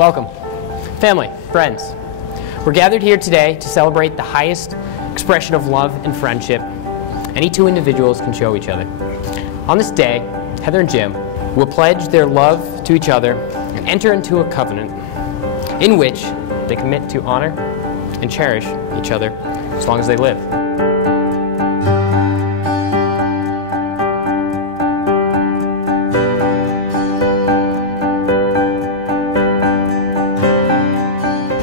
Welcome. Family, friends, we're gathered here today to celebrate the highest expression of love and friendship any two individuals can show each other. On this day, Heather and Jim will pledge their love to each other and enter into a covenant in which they commit to honor and cherish each other as long as they live.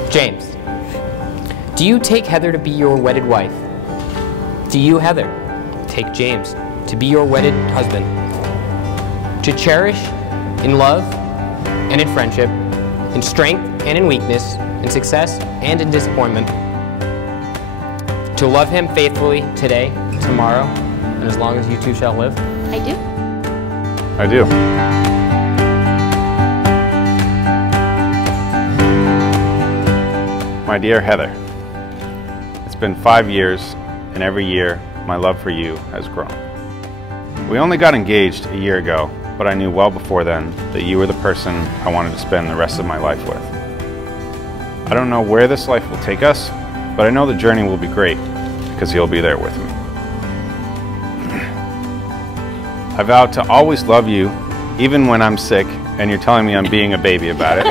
James, do you take Heather to be your wedded wife? Do you, Heather, take James to be your wedded husband? To cherish in love and in friendship, in strength and in weakness, in success and in disappointment. To love him faithfully today, tomorrow, and as long as you two shall live? I do. I do. My dear Heather, it's been 5 years, and every year my love for you has grown. We only got engaged a year ago, but I knew well before then that you were the person I wanted to spend the rest of my life with. I don't know where this life will take us, but I know the journey will be great because you'll be there with me. I vow to always love you, even when I'm sick and you're telling me I'm being a baby about it.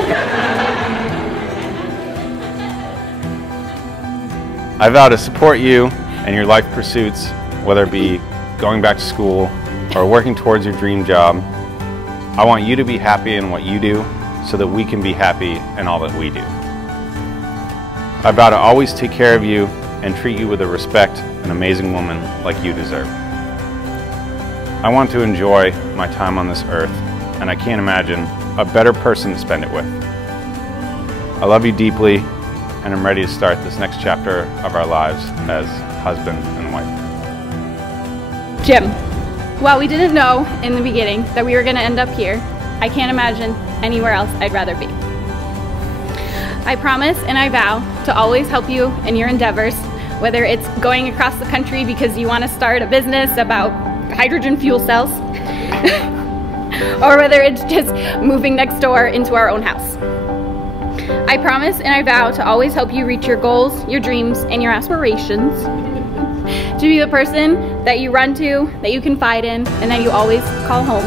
I vow to support you and your life pursuits, whether it be going back to school or working towards your dream job. I want you to be happy in what you do so that we can be happy in all that we do. I vow to always take care of you and treat you with the respect an amazing woman like you deserve. I want to enjoy my time on this earth, and I can't imagine a better person to spend it with. I love you deeply, and I'm ready to start this next chapter of our lives as husband and wife. Jim, while we didn't know in the beginning that we were going to end up here, I can't imagine anywhere else I'd rather be. I promise and I vow to always help you in your endeavors, whether it's going across the country because you want to start a business about hydrogen fuel cells, or whether it's just moving next door into our own house. I promise and I vow to always help you reach your goals, your dreams, and your aspirations. To be the person that you run to, that you confide in, and that you always call home.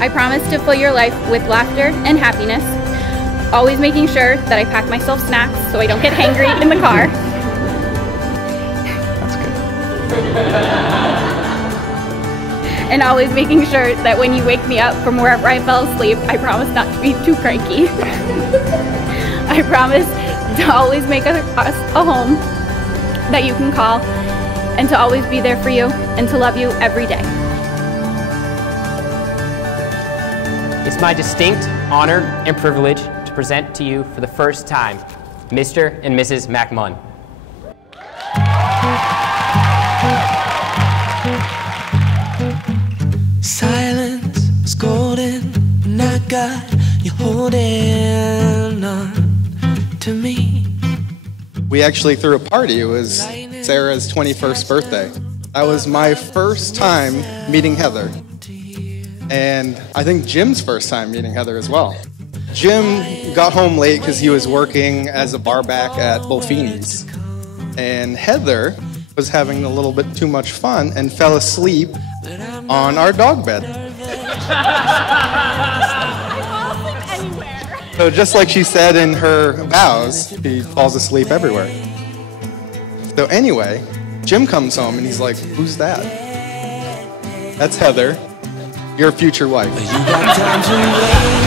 I promise to fill your life with laughter and happiness, always making sure that I pack myself snacks so I don't get hangry in the car. That's good. And always making sure that when you wake me up from wherever I fell asleep, I promise not to be too cranky. I promise to always make us a home that you can call, and to always be there for you, and to love you every day. It's my distinct honor and privilege to present to you for the first time, Mr. and Mrs. McMunn. Silence is golden, and I got you holding on to me. We actually threw a party. It was Sarah's 21st birthday. That was my first time meeting Heather. And I think Jim's first time meeting Heather as well. Jim got home late because he was working as a barback at Bullfini's. And Heather was having a little bit too much fun and fell asleep on our dog bed. So just like she said in her vows, she falls asleep everywhere. So anyway, Jim comes home and he's like, "Who's that?" "That's Heather, your future wife." You got time to wait,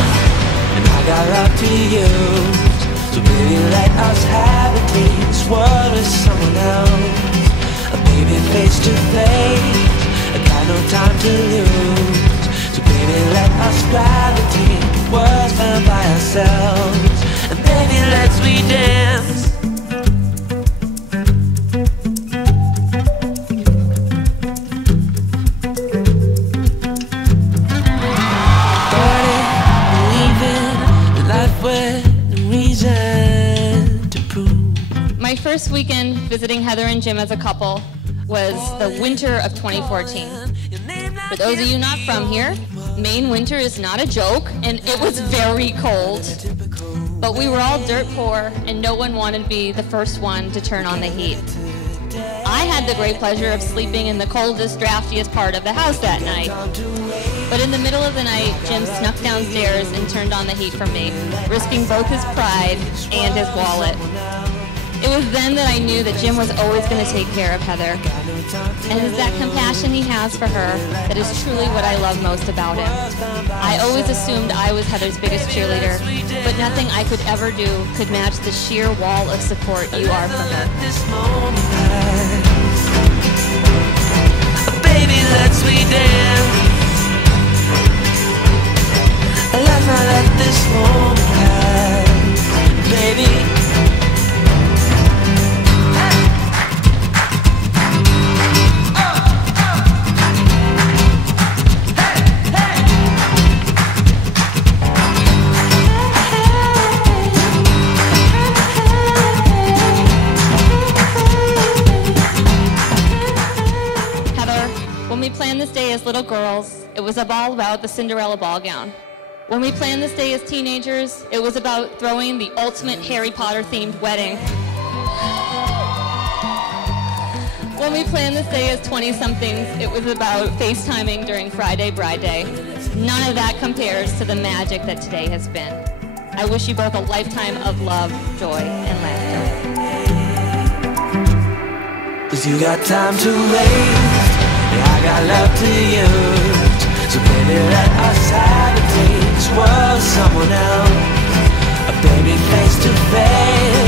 and I got love to use. So baby, let us have a taste. What is someone else? A baby face to face. I got no time to lose. So baby, let us gravitate. Was found by ourselves, and baby, let's we dance. Started believing life with no reason to prove. My first weekend visiting Heather and Jim as a couple was the winter of 2014. For those of you not from here, Maine winter is not a joke, and it was very cold. But we were all dirt poor, and no one wanted to be the first one to turn on the heat. I had the great pleasure of sleeping in the coldest, draftiest part of the house that night. But in the middle of the night, Jim snuck downstairs and turned on the heat for me, risking both his pride and his wallet. It was then that I knew that Jim was always going to take care of Heather. And it's that compassion he has for her that is truly what I love most about him. I always assumed I was Heather's biggest cheerleader, but nothing I could ever do could match the sheer wall of support you are for her. Baby, let's we dance. Let's not let this moment pass, baby. When we planned this day as little girls, it was all about the Cinderella ball gown. When we planned this day as teenagers, it was about throwing the ultimate Harry Potter themed wedding. When we planned this day as 20-somethings, it was about FaceTiming during Friday Bride Day. None of that compares to the magic that today has been. I wish you both a lifetime of love, joy, and laughter. 'Cause you got time to waste, I got love to use. So baby, let us have a taste. Was someone else, a baby face to face.